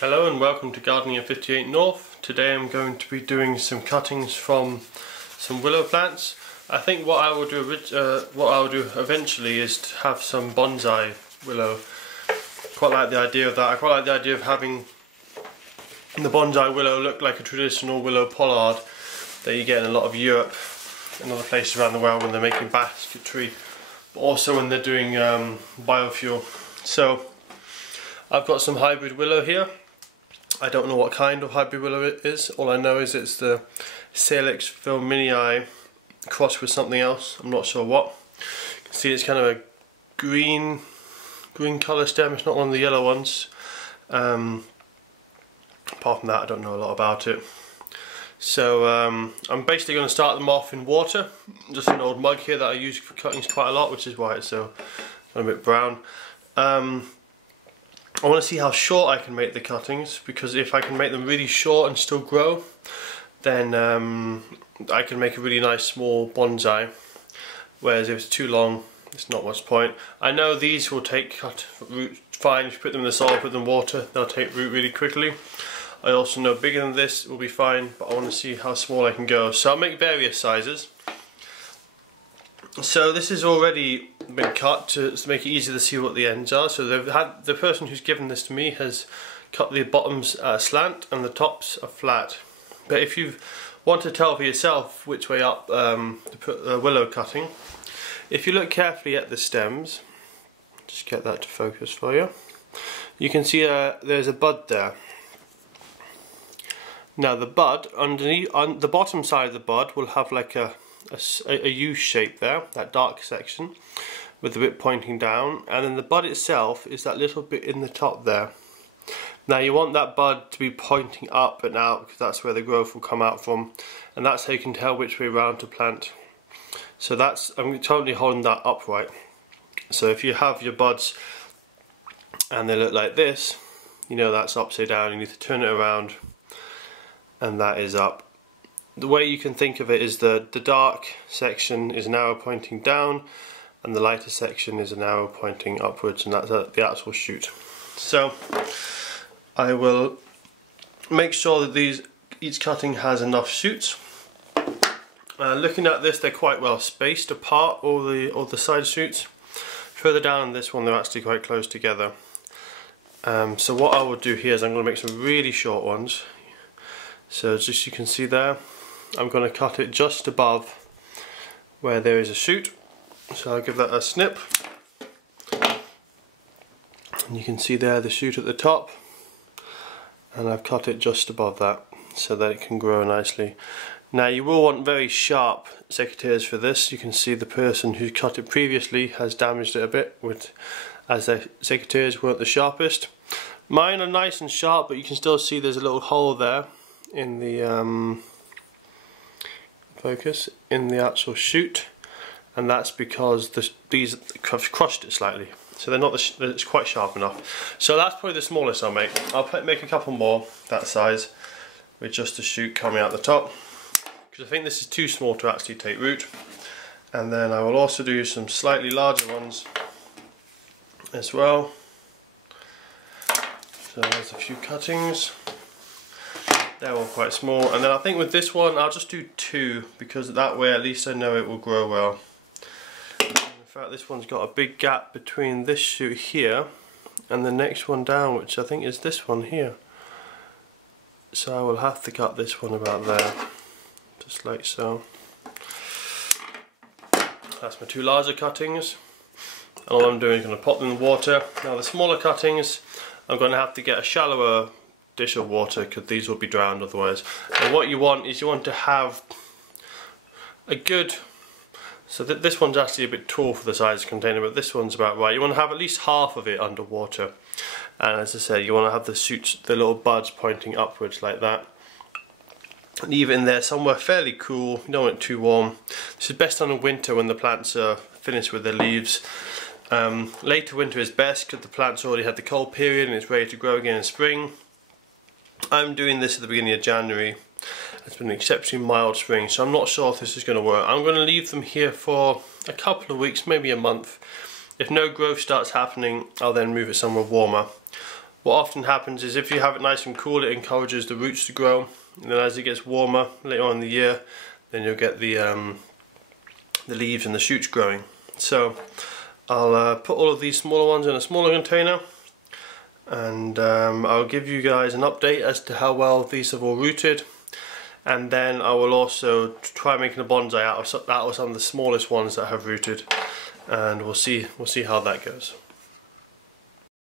Hello and welcome to Gardening at 58 North. Today I'm going to be doing some cuttings from some willow plants. I think what I will do eventually is to have some bonsai willow. Quite like the idea of that. I quite like the idea of having the bonsai willow look like a traditional willow pollard that you get in a lot of Europe and other places around the world when they're making basketry, but also when they're doing biofuel. So I've got some hybrid willow here. I don't know what kind of hybrid willow it is. All I know is it's the Salix Filminii crossed with something else. I'm not sure what. You can see it's kind of a green colour stem. It's not one of the yellow ones. Apart from that, I don't know a lot about it. So I'm basically going to start them off in water. Just an old mug here that I use for cuttings quite a lot, which is why it's so a bit brown. I want to see how short I can make the cuttings, because if I can make them really short and still grow, then I can make a really nice small bonsai, whereas if it's too long, it's not much point. I know these will take root fine. If you put them in the soil, put them in water, they'll take root really quickly. I also know bigger than this will be fine, but I want to see how small I can go. So I'll make various sizes. So this has already been cut to make it easier to see what the ends are. So the person who's given this to me has cut the bottoms slant and the tops are flat. But if you want to tell for yourself which way up to put the willow cutting, if you look carefully at the stems, just get that to focus for you, you can see there's a bud there. Now the bud, underneath, on the bottom side of the bud, will have like a U shape there, that dark section with the bit pointing down, and then the bud itself is that little bit in the top there. Now you want that bud to be pointing up and out, because that's where the growth will come out from, and that's how you can tell which way around to plant. So I'm totally holding that upright. So if you have your buds and they look like this, you know that's upside down. You need to turn it around and that is up. The way you can think of it is the dark section is an arrow pointing down and the lighter section is an arrow pointing upwards, and that's the actual shoot. So I will make sure that each cutting has enough shoots. Looking at this, they're quite well spaced apart, all the side shoots. Further down in this one, they're actually quite close together. So what I will do here is I'm going to make some really short ones. So just you can see there, I'm going to cut it just above where there is a shoot. So I'll give that a snip. And you can see there the shoot at the top. And I've cut it just above that so that it can grow nicely. Now you will want very sharp secateurs for this. You can see the person who cut it previously has damaged it a bit, as the secateurs weren't the sharpest. Mine are nice and sharp, but you can still see there's a little hole there in the focus in the actual shoot, and that's because these have crushed it slightly, so they're not it's quite sharp enough. So that's probably the smallest I'll make. I'll make a couple more that size with just a shoot coming out the top, because I think this is too small to actually take root. And then I will also do some slightly larger ones as well. So there's a few cuttings. They're all quite small, and then I think with this one I'll just do 2, because that way at least I know it will grow well. And in fact, this one's got a big gap between this shoot here and the next one down, which I think is this one here. So I will have to cut this one about there, just like so. That's my 2 larger cuttings, and all I'm doing is going to pop them in the water. Now the smaller cuttings, I'm going to have to get a shallower dish of water, because these will be drowned otherwise. And what you want is to have a good, so this one's actually a bit tall for the size of the container, but this one's about right. You want to have at least half of it underwater, and as I said, you want to have the shoots, the little buds pointing upwards like that. Leave it in there somewhere fairly cool. You don't want it too warm. This is best done in winter when the plants are finished with their leaves. Later winter is best because the plants already had the cold period and it's ready to grow again in spring. I'm doing this at the beginning of January. It's been an exceptionally mild spring, so I'm not sure if this is going to work. I'm going to leave them here for a couple of weeks, maybe a month. If no growth starts happening, I'll then move it somewhere warmer. what often happens is if you have it nice and cool, it encourages the roots to grow, and then as it gets warmer later on in the year, then you'll get the leaves and the shoots growing. So I'll put all of these smaller ones in a smaller container, and I'll give you guys an update as to how well these have all rooted, and then I will also try making a bonsai out of some of the smallest ones that have rooted, and we'll see how that goes.